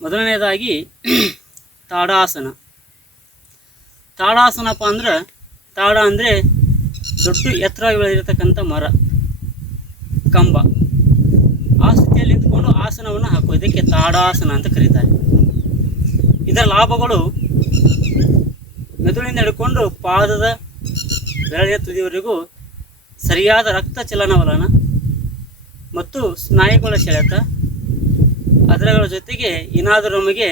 ಮೊದಲನೇದಾಗಿ ತಾಡಾಸನ. ತಾಡಾಸನಪ್ಪ ಅಂದ್ರೆ ತಾಡ ಅಂದರೆ ದೊಡ್ಡ ಎತ್ತರವಾಗಿ ಬೆಳೆದಿರತಕ್ಕಂಥ ಮರ, ಕಂಬ. ಆ ಸ್ಥಿತಿಯಲ್ಲಿ ನಿಂತ್ಕೊಂಡು ಆಸನವನ್ನು ಹಾಕುವ, ಇದಕ್ಕೆ ತಾಡಾಸನ ಅಂತ ಕರೀತಾರೆ. ಇದರ ಲಾಭಗಳು ಮೆದುಳಿಂದ ಹಿಡ್ಕೊಂಡು ಪಾದದ ಬೆರಳಿನ ತುದಿಯವರೆಗೂ ಸರಿಯಾದ ರಕ್ತ ಚಲನವಲನ ಮತ್ತು ಸ್ನಾಯುಗಳ ಸೆಳೆತ, ಅದರಗಳ ಜೊತೆಗೆ ಏನಾದರೂ ನಮಗೆ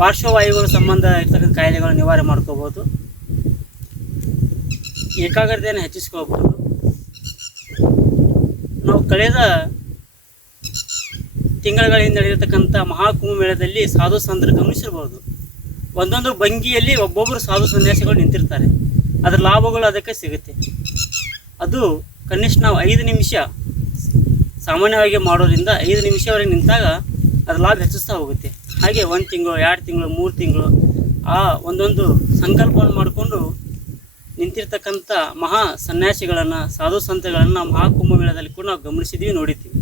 ಪಾರ್ಶ್ವವಾಯುಗಳ ಸಂಬಂಧ ಇರ್ತಕ್ಕಂಥ ಕಾಯಿಲೆಗಳ ನಿವಾರಣೆ ಮಾಡ್ಕೋಬೋದು, ಏಕಾಗ್ರತೆಯನ್ನು ಹೆಚ್ಚಿಸ್ಕೋಬೋದು. ನಾವು ಕಳೆದ ತಿಂಗಳುಗಳಿಂದ ನಡೆಯತಕ್ಕಂಥ ಮಹಾಕುಂಭಮೇಳದಲ್ಲಿ ಸಾಧು ಸಂತರು ಗಮನಿಸಿರ್ಬೋದು. ಒಂದೊಂದು ಭಂಗಿಯಲ್ಲಿ ಒಬ್ಬೊಬ್ಬರು ಸಾಧು ಸನ್ಯಾಸಿಗಳು ನಿಂತಿರ್ತಾರೆ. ಅದರ ಲಾಭಗಳು ಅದಕ್ಕೆ ಸಿಗುತ್ತೆ. ಅದು ಕನಿಷ್ಠ ನಾವು 5 ನಿಮಿಷ ಸಾಮಾನ್ಯವಾಗಿ ಮಾಡೋದ್ರಿಂದ 5 ನಿಮಿಷವರೆಗೆ ನಿಂತಾಗ ಅದರ ಲಾಭ ಹೆಚ್ಚಿಸ್ತಾ ಹೋಗುತ್ತೆ. ಹಾಗೆ 1 ತಿಂಗಳು, 2 ತಿಂಗಳು, 3 ತಿಂಗಳು ಆ ಒಂದೊಂದು ಸಂಕಲ್ಪವನ್ನು ಮಾಡಿಕೊಂಡು ನಿಂತಿರ್ತಕ್ಕಂಥ ಮಹಾ ಸನ್ಯಾಸಿಗಳನ್ನು, ಸಾಧು ಸಂತಗಳನ್ನು ಮಹಾಕುಂಭಮೇಳದಲ್ಲಿ ಕೂಡ ನಾವು ಗಮನಿಸಿದ್ದೀವಿ, ನೋಡಿದ್ದೀವಿ.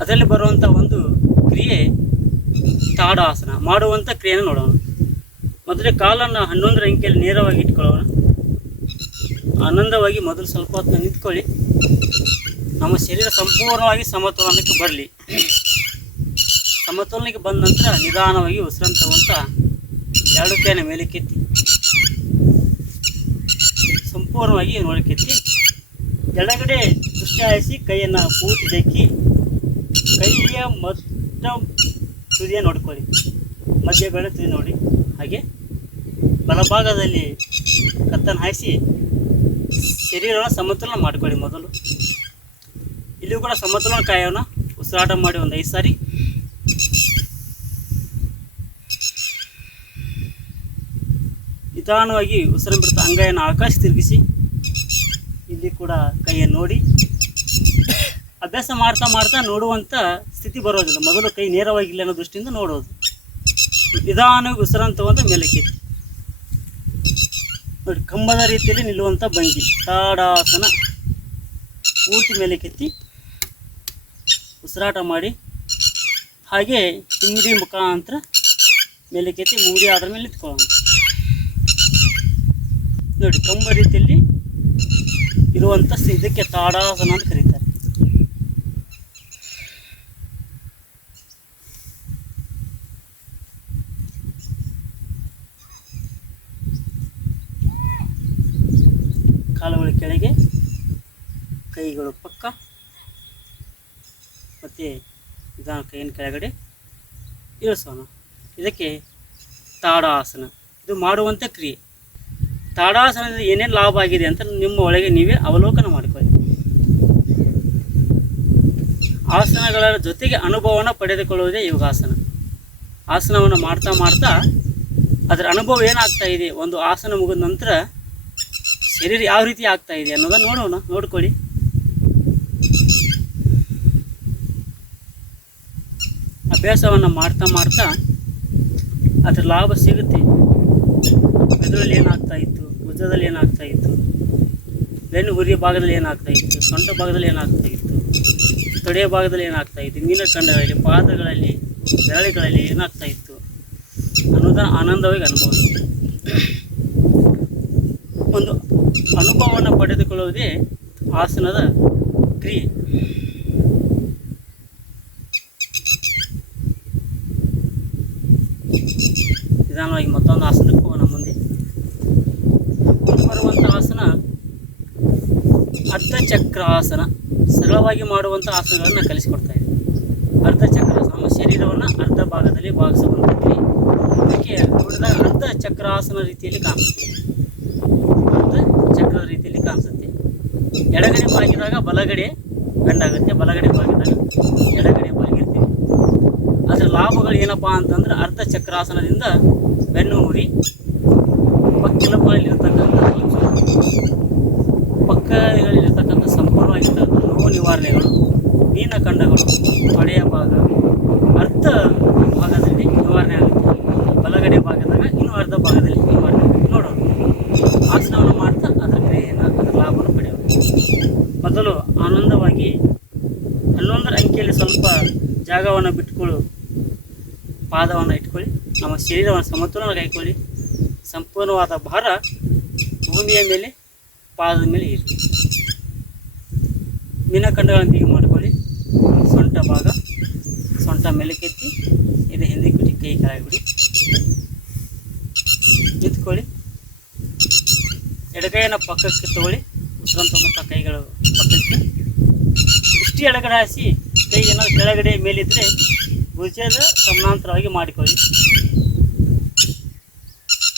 ಅದರಲ್ಲಿ ಬರುವಂಥ ಒಂದು ಕ್ರಿಯೆ ತಾಡಾಸನ. ಮಾಡುವಂಥ ಕ್ರಿಯೆಯನ್ನು ನೋಡೋಣ. ಮೊದಲೇ ಕಾಲನ್ನು 11ರ ಅಂಕೆಯಲ್ಲಿ ನೇರವಾಗಿ ಇಟ್ಕೊಳ್ಳೋಣ. ಆನಂದವಾಗಿ ಮೊದಲು ಸ್ವಲ್ಪ ಹೊತ್ತು ನಿಂತ್ಕೊಳ್ಳಿ. ನಮ್ಮ ಶರೀರ ಸಂಪೂರ್ಣವಾಗಿ ಸಮತೋಲನಕ್ಕೆ ಬರಲಿ. ಸಮತೋಲನಕ್ಕೆ ಬಂದ ನಂತರ ನಿಧಾನವಾಗಿ ಉಸಿರನ್ನು ತಗೊಂತ 2 ಕೈನ ಮೇಲಕ್ಕೆತ್ತಿ, ಸಂಪೂರ್ಣವಾಗಿ ಮೇಲಕ್ಕೆತ್ತಿ, ಎಡಗಡೆ ದೃಷ್ಟಿ ಹಾಯಿಸಿ ಕೈಯನ್ನು ಪೂರ್ತಿ ಜಗ್ಗಿ ಕೈಯ ಮಧ್ಯ ತುದಿಯ ನೋಡ್ಕೊಳ್ಳಿ, ಮಧ್ಯ ಬೆಳೆ ತುದಿ ನೋಡಿ. ಹಾಗೆ ಬಲಭಾಗದಲ್ಲಿ ಕತ್ತನ್ನು ಹಾಯಿಸಿ ಶರೀರವನ್ನು ಸಮತೋಲನ ಮಾಡಿಕೊಳ್ಳಿ. ಮೊದಲು ಇಲ್ಲಿಯೂ ಕೂಡ ಸಮತೋಲನ ಕಾಯೋಣ. ಉಸಿರಾಟ ಮಾಡಿ ಒಂದು 5 ಸಾರಿ. ನಿಧಾನವಾಗಿ ಉಸಿರನ್ನು ಬಿಡ್ತಾ ಅಂಗೈಯನ್ನು ಆಕಾಶ ತಿರುಗಿಸಿ ಇಲ್ಲಿ ಕೂಡ ಕೈಯನ್ನು ನೋಡಿ. ಅಭ್ಯಾಸ ಮಾಡ್ತಾ ಮಾಡ್ತಾ ನೋಡುವಂಥ ಸ್ಥಿತಿ ಬರೋದಿಲ್ಲ. ಮೊದಲು ಕೈ ನೇರವಾಗಿಲ್ಲ ಅನ್ನೋ ದೃಷ್ಟಿಯಿಂದ ನೋಡೋದು. ನಿಧಾನವಾಗಿ ಉಸಿರನ್ನು ತಗೊಂಡು ಮೇಲಕ್ಕೆತ್ತಿ ನೋಡಿ, ಕಂಬದ ರೀತಿಯಲ್ಲಿ ನಿಲ್ಲುವಂಥ ಭಂಗಿ ತಾಡಾಸನ. ಪೂರ್ತಿ ಮೇಲಕ್ಕೆತ್ತಿ ಉಸಿರಾಟ ಮಾಡಿ. ಹಾಗೆ ಹಿಂಡಿ ಮುಖಾಂತರ ಮೇಲಕ್ಕೆತ್ತಿ ಮೂಡಿ ಆದ್ರ ಮೇಲೆ ನಿಂತ್ಕೊಳ್ಳೋಣ. ನೋಡಿ, ಕಂಬ ರೀತಿಯಲ್ಲಿ ಇರುವಂಥ ಇದಕ್ಕೆ ತಾಡಾಸನ ಅಂತ ಕರೀತಾರೆ. ಕಾಲುಗಳ ಕೆಳಗೆ, ಕೈಗಳು ಪಕ್ಕ, ಮತ್ತು ನಿಧಾನ ಕೈಯಿನ ಕೆಳಗಡೆ ಇಳಿಸೋಣ. ಇದಕ್ಕೆ ತಾಡಾಸನ. ಇದು ಮಾಡುವಂಥ ಕ್ರಿಯೆ. ತಾಡಾಸನದಿಂದ ಏನೇನು ಲಾಭ ಆಗಿದೆ ಅಂತ ನಿಮ್ಮ ಒಳಗೆ ನೀವೇ ಅವಲೋಕನ ಮಾಡಿಕೊಳ್ಳಿ. ಆಸನಗಳ ಜೊತೆಗೆ ಅನುಭವವನ್ನು ಪಡೆದುಕೊಳ್ಳುವುದೇ ಯೋಗಾಸನ. ಆಸನವನ್ನು ಮಾಡ್ತಾ ಮಾಡ್ತಾ ಅದರ ಅನುಭವ ಏನಾಗ್ತಾ ಇದೆ, ಒಂದು ಆಸನ ಮುಗಿದ ನಂತರ ಶರೀರ ಯಾವ ರೀತಿ ಆಗ್ತಾ ಇದೆ ಅನ್ನೋದನ್ನು ನೋಡೋಣ, ನೋಡ್ಕೊಳ್ಳಿ. ಅಭ್ಯಾಸವನ್ನು ಮಾಡ್ತಾ ಮಾಡ್ತಾ ಅದರ ಲಾಭ ಸಿಗುತ್ತೆ. ಮೆದುಳಲ್ಲಿ ಏನಾಗ್ತಾ ಇತ್ತು, ಭುಜದಲ್ಲಿ ಏನಾಗ್ತಾ ಇತ್ತು, ಬೆನ್ನು ಹುರಿಯ ಭಾಗದಲ್ಲಿ ಏನಾಗ್ತಾ ಇತ್ತು, ಸೊಂಟ ಭಾಗದಲ್ಲಿ ಏನಾಗ್ತಾ ಇತ್ತು, ತೊಡೆಯ ಭಾಗದಲ್ಲಿ ಏನಾಗ್ತಾ ಇತ್ತು, ಮೀನಖಂಡಗಳಲ್ಲಿ, ಪಾದಗಳಲ್ಲಿ, ಬೆರಳುಗಳಲ್ಲಿ ಏನಾಗ್ತಾ ಇತ್ತು ಅನ್ನೋದನ್ನು ಆನಂದವಾಗಿ ಅನುಭವಿಸ್ತೀವಿ. ಒಂದು ಅನುಭವವನ್ನು ಪಡೆದುಕೊಳ್ಳುವುದೇ ಆಸನದ ಕ್ರಿಯೆ. ನಿಧಾನವಾಗಿ ಮತ್ತೊಂದು ಆಸನಕ್ಕೆ ಹೋಗೋಣ. ಮುಂದೆ ಬರುವಂಥ ಆಸನ ಅರ್ಧಚಕ್ರಾಸನ. ಸರಳವಾಗಿ ಮಾಡುವಂಥ ಆಸನಗಳನ್ನು ಕಲಿಸಿಕೊಡ್ತಾ ಇದೆ. ಅರ್ಧಚಕ್ರಾಸನ ನಮ್ಮ ಶರೀರವನ್ನು ಅರ್ಧ ಭಾಗದಲ್ಲಿ ಭಾಗಿಸುವಂಥದ್ದು. ಅದಕ್ಕೆ ನೋಡಿದಾಗ ಅರ್ಧಚಕ್ರಾಸನ ರೀತಿಯಲ್ಲಿ ಕಾಣಿಸುತ್ತೆ. ಚಕ್ರದ ರೀತಿಯಲ್ಲಿ ಕಾಣಿಸುತ್ತೆ. ಎಡಗಡೆ ಬಾಗಿದಾಗ ಬಲಗಡೆ ಗಂಡಾಗುತ್ತೆ, ಬಲಗಡೆ ಬಾಗಿದಾಗ ಎಡಗಡೆ ಬಾಗಿರ್ತೀವಿ. ಅದರ ಲಾಭಗಳು ಏನಪ್ಪ ಅಂತಂದ್ರೆ ಅರ್ಧ ಚಕ್ರಾಸನದಿಂದ ಬೆನ್ನು ಹುರಿ, ಪಕ್ಕದಲ್ಲಿರ್ತಕ್ಕಂಥ ಸಂಪೂರ್ಣವಾಗಿರ್ತಕ್ಕಂಥ ನೋವು ನಿವಾರಣೆಗಳು, ಮೀನಖಂಡಗಳು, ತೊಡೆಯ ಭಾಗ ಅರ್ಧ ಭಾಗದಲ್ಲಿ ನಿವಾರಣೆ ಆಗುತ್ತೆ. ಬಲಗಡೆ ಭಾಗದಾಗ ಇನ್ನೂ ಅರ್ಧ ಭಾಗದಲ್ಲಿ ನಿವಾರಣೆ ಆಗುತ್ತೆ. ನೋಡೋಣ, ಆಸನವನ್ನು ಮಾಡ್ತಾ ಅದರ ಕ್ರಿಯೆಯನ್ನು, ಅದರ ಲಾಭವನ್ನು ಪಡೆಯೋದು. ಮೊದಲು ಆನಂದವಾಗಿ 11 11ರ ಅಂಕಿಯಲ್ಲಿ ಸ್ವಲ್ಪ ಜಾಗವನ್ನು ಬಿಟ್ಕೊಳ್ಳು, ಪಾದವನ್ನು ಇಟ್ಕೊಳ್ಳಿ, ನಮ್ಮ ಶರೀರವನ್ನು ಸಮತೋಲನ ಕೈಕೊಳ್ಳಿ. ಸಂಪೂರ್ಣವಾದ ಭಾರ ಭೂಮಿಯ ಮೇಲೆ, ಪಾದದ ಮೇಲೆ ಇರಲಿ. ಮೀನಖಂಡಗಳನ್ನು ಬಿಗಿ ಮಾಡಿಕೊಳ್ಳಿ. ಸೊಂಟ ಭಾಗ, ಸೊಂಟ ಮೇಲಕ್ಕೆತ್ತಿ, ಇದು ಹಿಂದಕ್ಕೆ ಬಿಟ್ಟು ಕೈ ಕೆಳಗೆ ಬಿಡಿ. ನಿಂತ್ಕೊಳ್ಳಿ. ಎಡಗೈಯನ್ನು ಪಕ್ಕಕ್ಕೆ ತಗೊಳ್ಳಿ. ಉಸಿರಂತ ಕೈಗಳು ಪಕ್ಕಕ್ಕೆ. ದೃಷ್ಟಿ ಎಡಗಡೆ ಹಾಸಿ, ಕೈ ಏನಾದ್ರು ಕೆಳಗಡೆ ಮೇಲಿದ್ದರೆ ಭುಜದ ಸಮಾನಾಂತರವಾಗಿ ಮಾಡಿಕೊಳ್ಳಿ.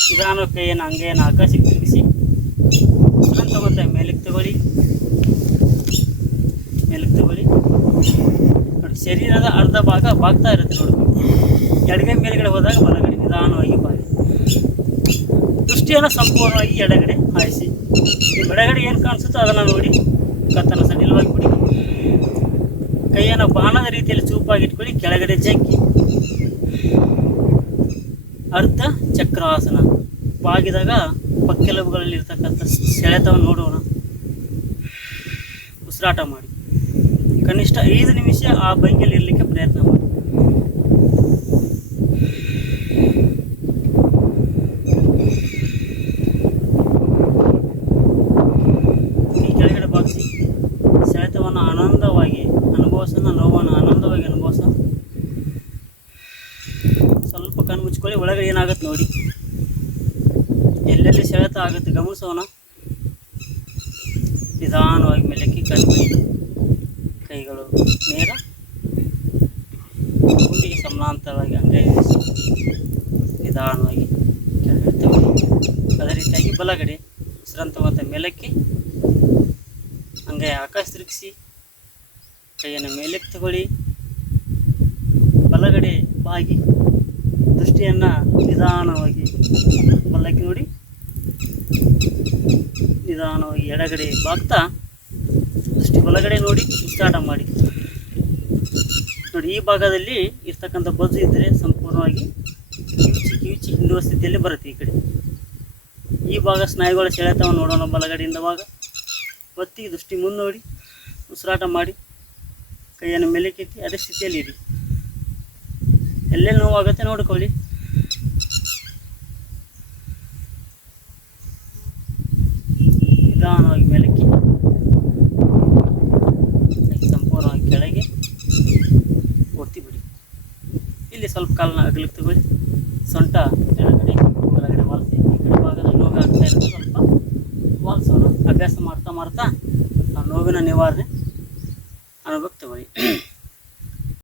ನಿಧಾನ ಕೈಯನ್ನು ಅಂಗೈಯನ್ನು ಆಕಾಶಕ್ಕೆ ತಿರುಗಿಸಿ ಉಸಿರಂತ ಮೇಲಕ್ಕೆ ತಗೊಳ್ಳಿ. ನೋಡಿ, ಶರೀರದ ಅರ್ಧ ಭಾಗ ಬಾಗ್ತಾ ಇರುತ್ತೆ ನೋಡಿ. ಎಡಗೈ ಮೇಲ್ಗಡೆ ಹೋದಾಗ ಬಲಗಡೆ ನಿಧಾನವಾಗಿ ಬಾಗಿ. ದೃಷ್ಟಿಯನ್ನು ಸಂಪೂರ್ಣವಾಗಿ ಎಡಗಡೆ ಹಾಯಿಸಿ. ನಿಮ್ಮ ಎಡಗಡೆ ಏನು ಕಾಣಿಸುತ್ತೋ ಅದನ್ನು ನೋಡಿ ಕತ್ತನ ಸಡಿಲವಾಗಿ ಬಿಡಿ. ಕೈಯನ್ನು ಬಾಣದ ರೀತಿಯಲ್ಲಿ ಚೂಪಾಗಿ ಇಟ್ಕೊಳ್ಳಿ. ಕೆಳಗಡೆ ಜಗ್ಗಿ ಅರ್ಧ ಚಕ್ರಾಸನ. ಬಾಗಿದಾಗ ಪಕ್ಕೆಲುಬುಗಳಲ್ಲಿ ಇರ್ತಕ್ಕಂಥ ಸೆಳೆತವನ್ನು ನೋಡೋಣ. ಉಸಿರಾಟ ಮಾಡಿ. ಕನಿಷ್ಠ 5 ನಿಮಿಷ ಆ ಭಂಗಿಯಲ್ಲಿ ಇರಲಿಕ್ಕೆ ಪ್ರಯತ್ನ ಮಾಡಿ. ಈ ಕೆಳಗಡೆ ಬಾಗಿಸಿ ಸೆಳೆತವನ್ನು ಆನಂದವಾಗಿ ಅನುಭವಿಸೋಣ, ನೋವನ್ನು ಆನಂದವಾಗಿ ಅನುಭವಿಸೋಣ. ಸ್ವಲ್ಪ ಕಣ್ಣು ಮುಚ್ಕೊಳ್ಳಿ. ಒಳಗಡೆ ಏನಾಗುತ್ತೆ ನೋಡಿ, ಎಲ್ಲೆಲ್ಲಿ ಸೆಳೆತ ಆಗುತ್ತೆ ಗಮನಿಸೋಣ. ನಿಧಾನವಾಗಿ ಮೇಲಕ್ಕೆ ಕಣ್ಣು ಬಿಡಿ. ಕೈಗಳು ನೇರ ಗುಂಡಿಗೆ ಸಮಾನಾಂತರವಾಗಿ ಅಂಗೈ ನಿಧಾನವಾಗಿ ಕೆಳಗಡೆ ತಗೊಳ್ಳಿ. ಅದೇ ರೀತಿಯಾಗಿ ಬಲಗಡೆ ಉಸಿರಂತ ಮೇಲಕ್ಕೆ ಅಂಗೈ ಆಕಾಶ ತಿರುಗಿಸಿ ಕೈಯನ್ನು ಮೇಲಕ್ಕೆ ತಗೊಳ್ಳಿ. ಬಲಗಡೆ ಬಾಗಿ ದೃಷ್ಟಿಯನ್ನು ನಿಧಾನವಾಗಿ ಬಲಕ್ಕೆ ನೋಡಿ. ನಿಧಾನವಾಗಿ ಎಡಗಡೆ ಬಾಗ್ತಾ ದೃಷ್ಟಿ ಬಲಗಡೆ ನೋಡಿ ಉಸಿರಾಟ ಮಾಡಿ. ನೋಡಿ, ಈ ಭಾಗದಲ್ಲಿ ಇರ್ತಕ್ಕಂಥ ಬೊಜ್ಜು ಇದ್ದರೆ ಸಂಪೂರ್ಣವಾಗಿ ಕಿವಿಚಿ ಹಿಂಡುವ ಸ್ಥಿತಿಯಲ್ಲಿ ಬರುತ್ತೆ. ಈ ಕಡೆ ಈ ಭಾಗ ಸ್ನಾಯುಗಳ ಸೆಳೆತವನ್ನು ನೋಡೋಣ. ಬಲಗಡೆಯಿಂದ ಭಾಗ ಒತ್ತಿ ದೃಷ್ಟಿ ಮುಂದೆ ನೋಡಿ ಉಸಿರಾಟ ಮಾಡಿ. ಕೈಯನ್ನು ಮೇಲಕ್ಕೆತ್ತಿ ಅದೇ ಸ್ಥಿತಿಯಲ್ಲಿ ಇರಿ. ಎಲ್ಲೆಲ್ಲಿ ನೋವಾಗುತ್ತೆ ನೋಡಿಕೊಳ್ಳಿ. ನಿಧಾನವಾಗಿ ಮೇಲಕ್ಕೆ ಸಂಪೂರ್ಣವಾಗಿ ಕೆಳಗೆ ಒತ್ತಿ ಬಿಡಿ. ಇಲ್ಲಿ ಸ್ವಲ್ಪ ಕಾಲನ್ನ ಅಗಲಿಕ್ಕೆ ತಗೊಳ್ಳಿ. ಸೊಂಟ ಎಡಗಡೆ ಬಲಗಡೆ ವಾಲಿಸಿ. ಈ ಕಡೆ ಭಾಗದಲ್ಲಿ ನೋವು ಆಗ್ತಾ ಇರುತ್ತೆ, ಸ್ವಲ್ಪ ವಾಲಿಸೋಣ. ಅಭ್ಯಾಸ ಮಾಡ್ತಾ ಮಾಡ್ತಾ ಆ ನೋವಿನ ನಿವಾರಣೆ